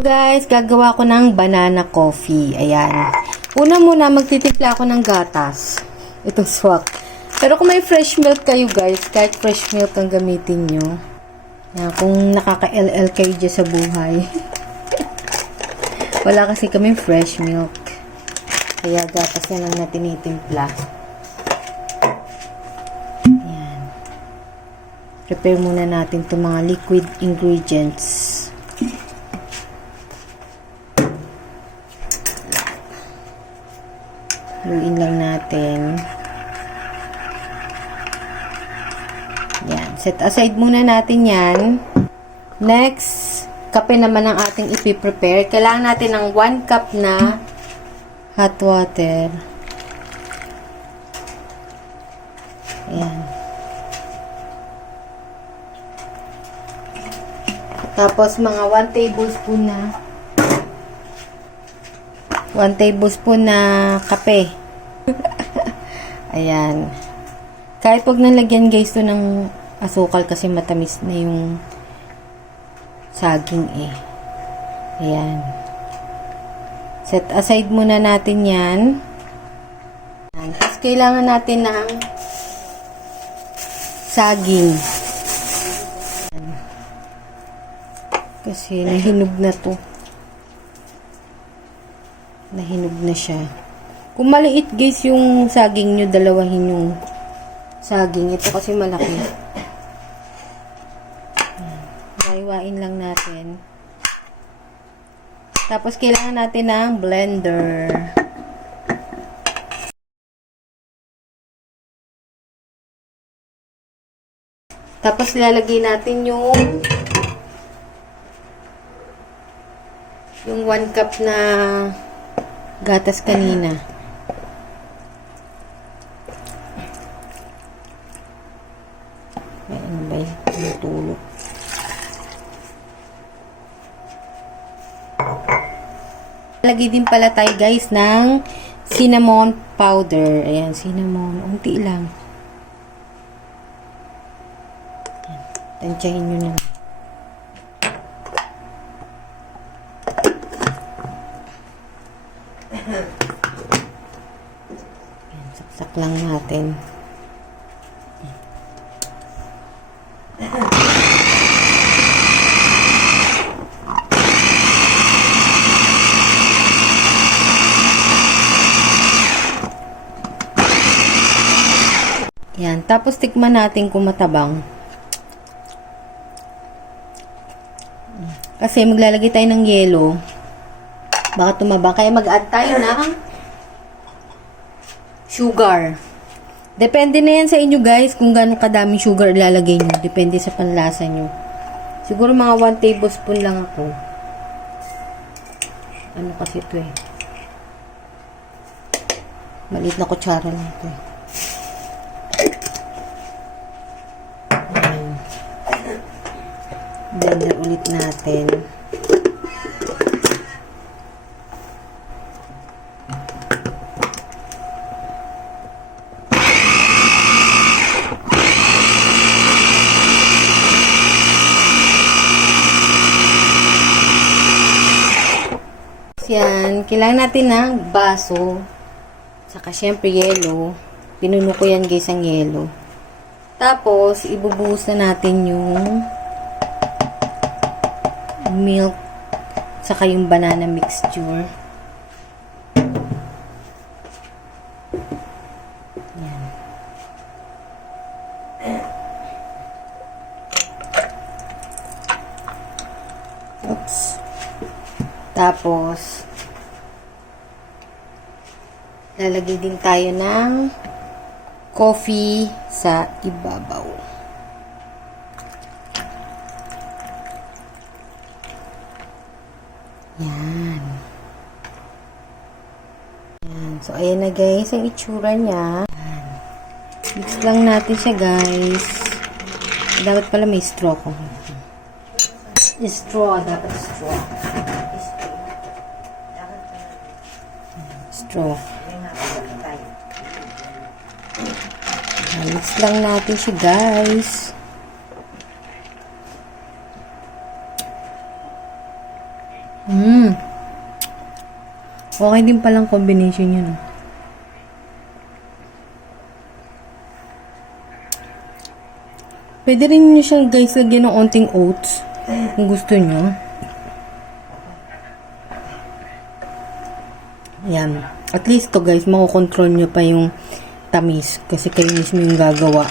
So guys, gagawa ko ng banana coffee. Ayan. Una muna, magtitimpla ako ng gatas. Itong swak. Pero kung may fresh milk kayo guys, kahit fresh milk ang gamitin nyo. Ayan, kung nakaka-LL kayo dyan sa buhay. Wala kasi kami fresh milk. Kaya gatas na lang na tinitimpla. Ayan. Prepare muna natin itong mga liquid ingredients. Haluin lang natin. Yan. Set aside muna natin yan. Next, kape naman ang ating ipiprepare. Kailangan natin ng 1 cup na hot water. Ayan. Tapos, mga 1 tablespoon na 1 tablespoon na kape. Ayan. Kahit wag nang lagyan guys to ng asukal kasi matamis na yung saging eh. Ayan. Set aside muna natin yan. Ayan. Tapos kailangan natin ng saging. Ayan. Kasi nahinog na to. Nahinog na siya. Kung maliit guys yung saging nyo, dalawahin yung saging. Ito kasi malaki. Hiwain lang natin. Tapos kailangan natin ng blender. Tapos lalagay natin yung 1 cup na gatas kanina. Ano ba yun? Natulog. Lagay din pala tayo guys ng cinnamon powder. Ayan, cinnamon. Unti lang. Tansyahin nyo na. Saksak lang natin. Yan. Tapos tikman natin kung matabang. Kasi maglalagay tayo ng yelo. Baka tumaba. Kaya mag-add tayo ng sugar. Depende na yan sa inyo guys kung gaano kadaming sugar ilalagay nyo. Depende sa panlasa nyo. Siguro mga 1 tablespoon lang ako. Ano kasi ito eh. Maliit na kutsara lang ito eh. Blender ulit natin. Yan, kailangan natin ng baso. Saka syempre yelo. Pinuno ko yan guys ang yelo. Tapos ibubuhos na natin yung milk saka yung banana mixture. Yan. Oops. Tapos lalagay din tayo ng coffee sa ibabaw. Yan. Yan. So, ayan na guys, ang itsura niya. Yan. Mix lang natin siya guys. Dapat pala may straw ko. Straw, dapat straw. Straw. Yan. Mix lang natin siya guys. Okay din palang combination yun. Pwede rin nyo siyang guys lagyan ng onting oats kung gusto nyo. Yan. At least to guys, makokontrol nyo pa yung tamis kasi kayo mismo yung gagawa.